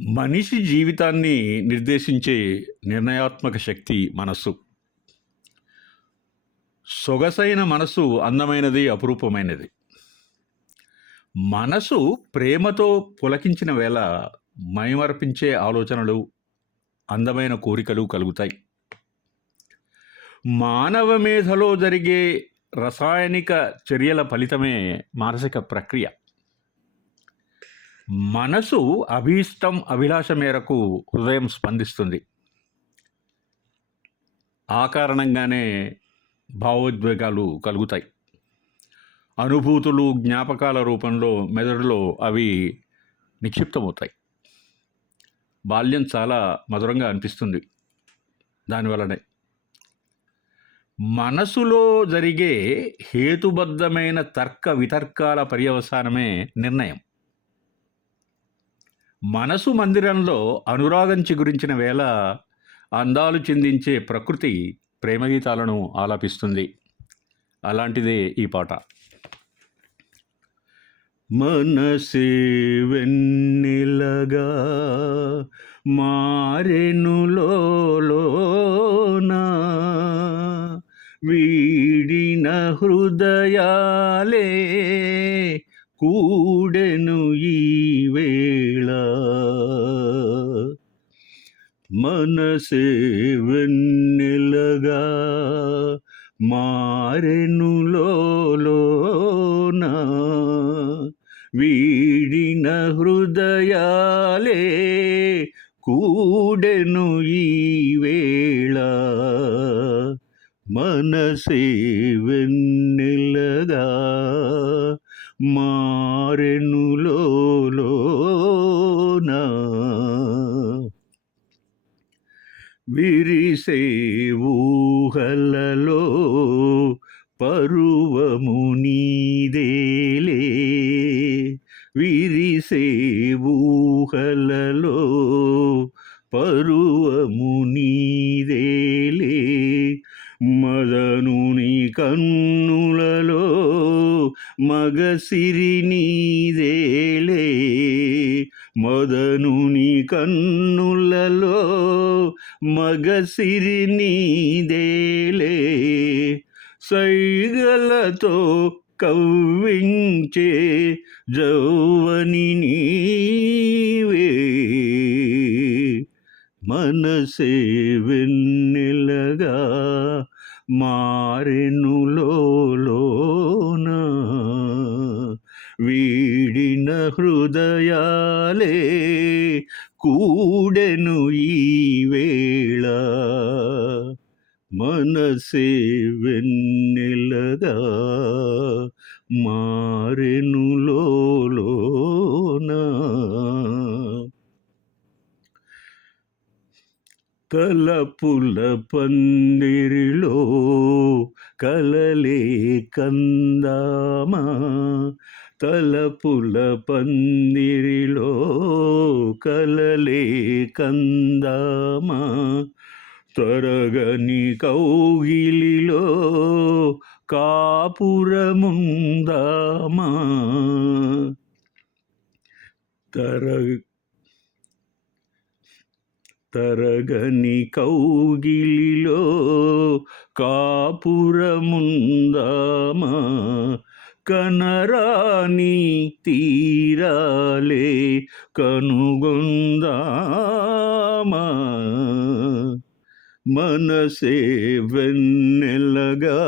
మనిషి జీవితాన్ని నిర్దేశించే నిర్ణయాత్మక శక్తి మనస్సు. సొగసైన మనసు అందమైనది, అపురూపమైనది. మనసు ప్రేమతో పులకించిన వేళ మైమరపించే ఆలోచనలు, అందమైన కోరికలు కలుగుతాయి. మానవ మేధలో జరిగే రసాయనిక చర్యల ఫలితమే మానసిక ప్రక్రియ. మనసు అభీష్టం, అభిలాష మేరకు హృదయం స్పందిస్తుంది. ఆ కారణంగానే భావోద్వేగాలు కలుగుతాయి. అనుభూతులు, జ్ఞాపకాల రూపంలో మెదడులో అవి నిక్షిప్తమవుతాయి. బాల్యం చాలా మధురంగా అనిపిస్తుంది దానివల్లనే. మనసులో జరిగే హేతుబద్ధమైన తర్క వితర్కాల పర్యవసానమే నిర్ణయం. మనసు మందిరంలో అనురాగం చిగురించిన వేళ అందాలు చిందించే ప్రకృతి ప్రేమగీతాలను ఆలాపిస్తుంది. అలాంటిదే ఈ పాట. మనసే వెన్నెలగా మారెను లోలోన, వీడిన హృదయాలే కూడెను ఈ వేళ. మనసే వెన్నెలగా మారెను లోలోన, వీడిన హృదయాలే కూడెను ఈ వేళ. మనసే వెన్నెలగా మారెను లోలోన, విరిసే ఊహలలో పరువము నీదేలే, విరిసే ఊహలలో పరువము నీదేలే, మదనుని కన్నులలో మగసిరి నీదేలే, మదనుని కన్నులలో మగసిరి నీదేలే, సైగలతో కవ్వించే జౌవని నీవే. మనసే వెన్నెలగా మారెను లోలోన, వీడిన హృదయాలే కూడెను ఈ వేళ. మనసే వెన్నెలగా మారెను లోలోన. తలపుల పందిరిలో కలలే కందామా, తలపుల పందిరిలో కలలే కందామా, తరగని కౌగిలిలో కాపురముందామా, తరగని కౌగిలిలో కాపురముందామా, కనరాని తీరాలే కనుగొందామా. మనసే వెన్నెలగా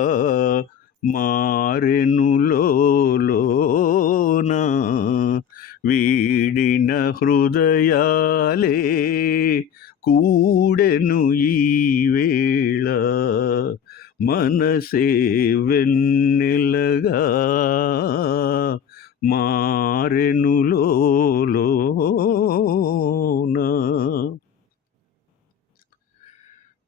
మారెను లోలోన, వీడిన హృదయాలే కూడెను ఈ వేళ. మనసే వెన్నెలగా మారెను లోలోన.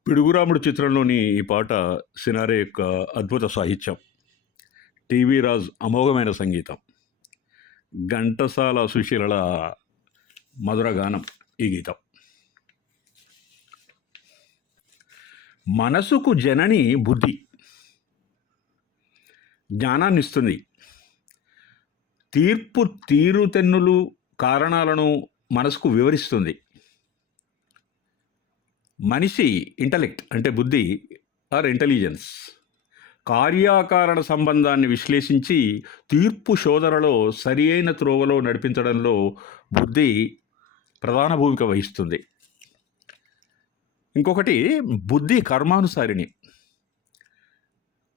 పిడుగురాముడు చిత్రంలోని ఈ పాట సినారే యొక్క అద్భుత సాహిత్యం, టీవీ రాజ్ అమోఘమైన సంగీతం, ఘంటసాల సుశీలల మధుర గానం ఈ గీతం. మనసుకు జనని బుద్ధి జ్ఞానాన్నిస్తుంది. తీర్పు తీరుతెన్నులు కారణాలను మనసుకు వివరిస్తుంది. మనిషి ఇంటలెక్ట్ అంటే బుద్ధి ఆర్ ఇంటెలిజెన్స్ కార్యాకారణ సంబంధాన్ని విశ్లేషించి తీర్పు శోధనలో సరి అయిన త్రోవలో నడిపించడంలో బుద్ధి ప్రధాన భూమిక వహిస్తుంది. ఇంకొకటి బుద్ధి కర్మానుసారిణి.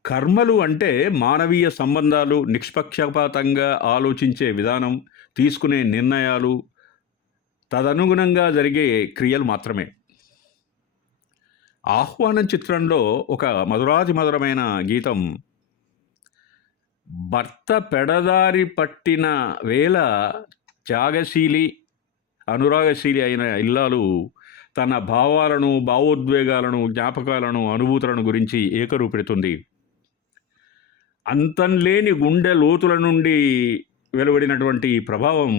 కర్మలు అంటే మానవీయ సంబంధాలు, నిష్పక్షపాతంగా ఆలోచించే విధానం, తీసుకునే నిర్ణయాలు, తదనుగుణంగా జరిగే క్రియలు మాత్రమే. ఆహ్వానం చిత్రంలో ఒక మధురాతిమధురమైన గీతం, భర్త పెడదారి పట్టిన వేళ త్యాగశీలి అనురాగశీలి అయిన ఇల్లాలు తన భావాలను, భావోద్వేగాలను, జ్ఞాపకాలను, అనుభూతులను గురించి ఏకరూపెడుతుంది. అంతంలేని గుండె లోతుల నుండి వెలువడినటువంటి ఈ ప్రభావం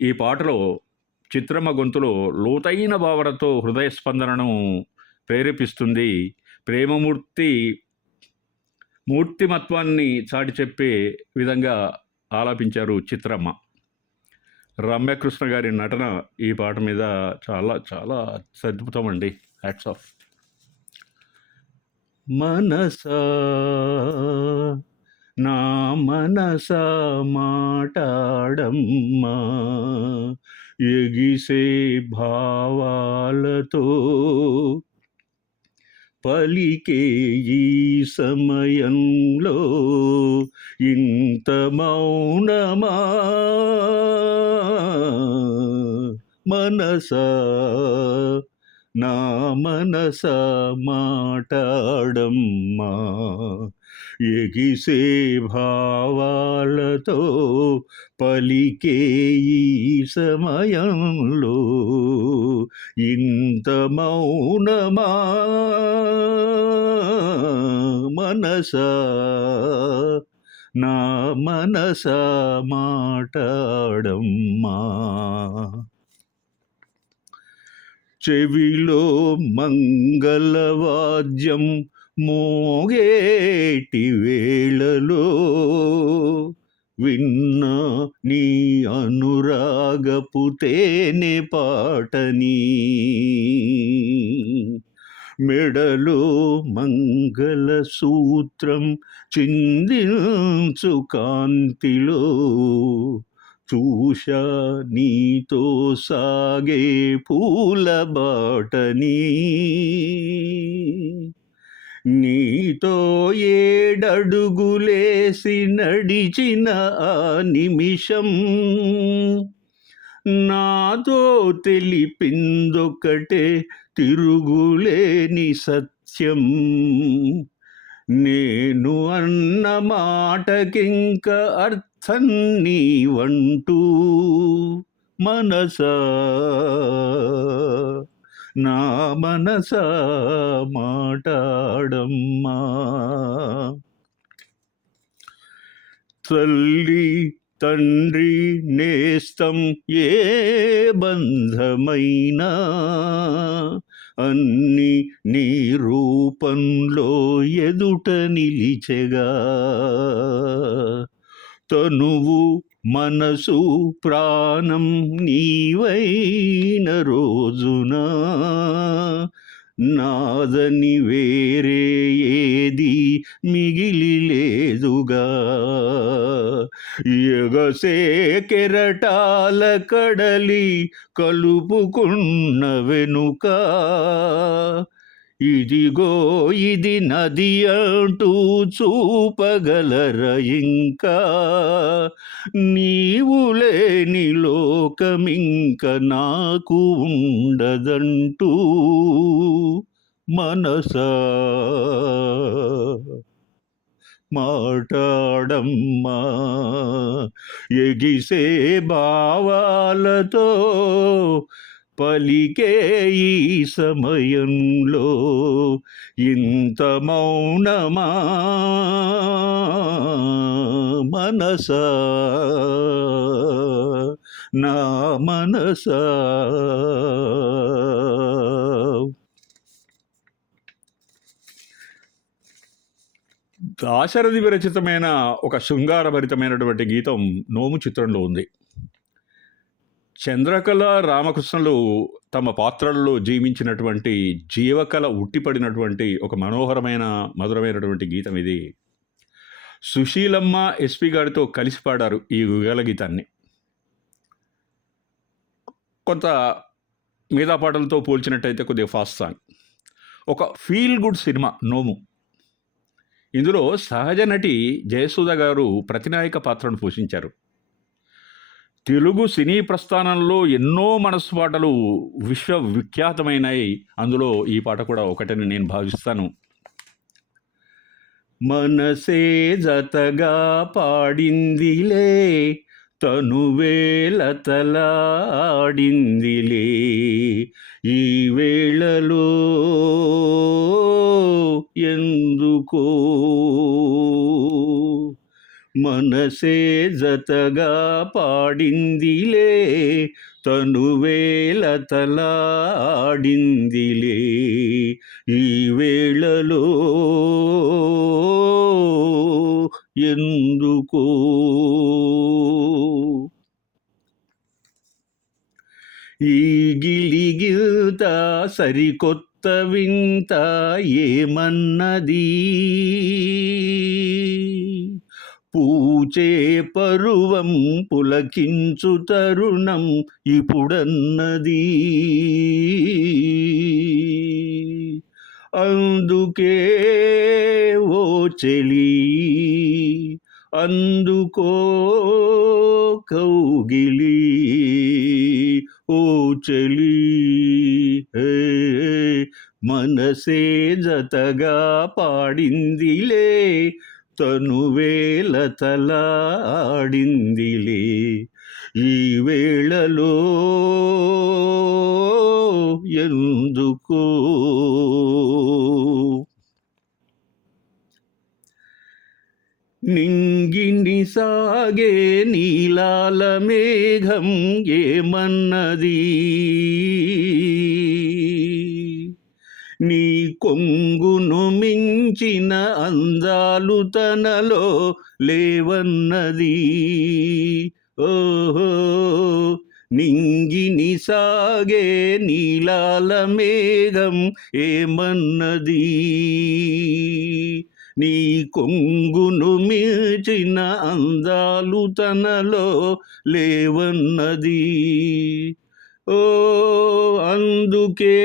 ఈ పాటలో చిత్రమ్మ గొంతులో లోతైన భావనతో హృదయ స్పందనను ప్రేరేపిస్తుంది. మూర్తిమత్వాన్ని చాటి చెప్పే విధంగా ఆలాపించారు చిత్రమ్మ. రమ్యకృష్ణ గారి నటన ఈ పాట మీద చాలా చాలా అద్భుతం అండి. Hats off. మనసా నా మనసా మాటాడమ్మా ఎగిసే భావాలతో పలికే ఈ సమయంలో ఇంత మౌనమా మనసా నా మనసా మాటాడమ్మా ఎగిసే భావాలతో పలికే ఈ సమయంలో ఇంత మౌనమా మనసా నా మనసా మాటాడమ్మా. చెవిలో మంగళవాద్యం మోగేటి వేళలో విన్న నీ అనురాగపు తేనె పాటని, మెడలో మంగళ సూత్రం చిందించు కాంతిలో చూశా నీతో సాగే పూల బాటని, నీతో ఏడడుగులేసి నడిచిన ఆ నిమిషం నాతో తెలిపిందొకటే తిరుగులేని సత్యం. నేను అన్న మాటకింక అర్థం నీవంటూ మనసా నా మనసా మాటాడమ్మా. తల్లి తండ్రి నేస్తం ఏ బంధమైనా అన్ని నీ రూపంలో ఎదుట నిలిచెగా, తనువు మనసు ప్రాణం నీవైన రోజున నాదని వేరే ఏది మిగిలి లేదుగా. ఎగసే కెరటాల కడలి కలుపుకున్న వెనుక ఇదిగో ఇది నది అంటూ చూపగలర ఇంకా, నీవు లేని లోకమింక నాకు ఉండదంటూ మనసా మాటాడమ్మా ఎగిసే భావాలతో పలికే ఈ సమయంలో ఇంత మౌనమా మనసా నా మనసా. దాశరథి విరచితమైన ఒక శృంగారభరితమైనటువంటి గీతం నోము చిత్రంలో ఉంది. చంద్రకళ, రామకృష్ణలు తమ పాత్రల్లో జీవించినటువంటి జీవకళ ఉట్టిపడినటువంటి ఒక మనోహరమైన, మధురమైనటువంటి గీతం ఇది. సుశీలమ్మ, ఎస్పి గారితో కలిసి పాడారు ఈ యుగల గీతాన్ని. కొంత మిగతా పాటలతో పోల్చినట్టయితే కొద్దిగా ఫాస్ట్ సాంగ్. ఒక ఫీల్ గుడ్ సినిమా 'నోము'. ఇందులో సహజ నటి జయసుధ గారు ప్రతినాయక పాత్రను పోషించారు. తెలుగు సినీ ప్రస్థానంలో ఎన్నో మనసు పాటలు విశ్వవిఖ్యాతమైనాయి. అందులో ఈ పాట కూడా ఒకటని నేను భావిస్తాను. మనసే జతగా పాడిందిలే, తనువేలతలాడిందిలే, ఈ వేళలో ఎందుకో మనసే జతగా పాడిందిలే, తనువేలతలాడిందిలే, ఈ వేళలో ఎందుకో. ఈ గిలిగిల్త సరికొత్త వింత ఏమన్నది, పూచే పరువం పులకించు తరుణం ఇప్పుడన్నది, అందుకే ఓ చెలి అందుకో కౌగిలి, ఓ చెలి మనసే జతగా పాడిందిలే, తనువేలతలాడిందిలే, ఈ వేళలో ఎందుకో. నింగిని సాగే నీలాల మేఘం ఏమన్నది, నీ కొంగును మించిన అందాలు తనలో లేవన్నది, ఓహో. నింగిని సాగే నీలాల మేఘం ఏమన్నది, నీ కొంగును మించిన అందాలు తనలో లేవన్నది, ఓ అందుకే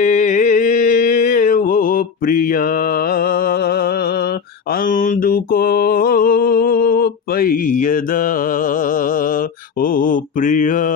ఓ ప్రియా అందుకో పయ్యదా, ఓ ప్రియా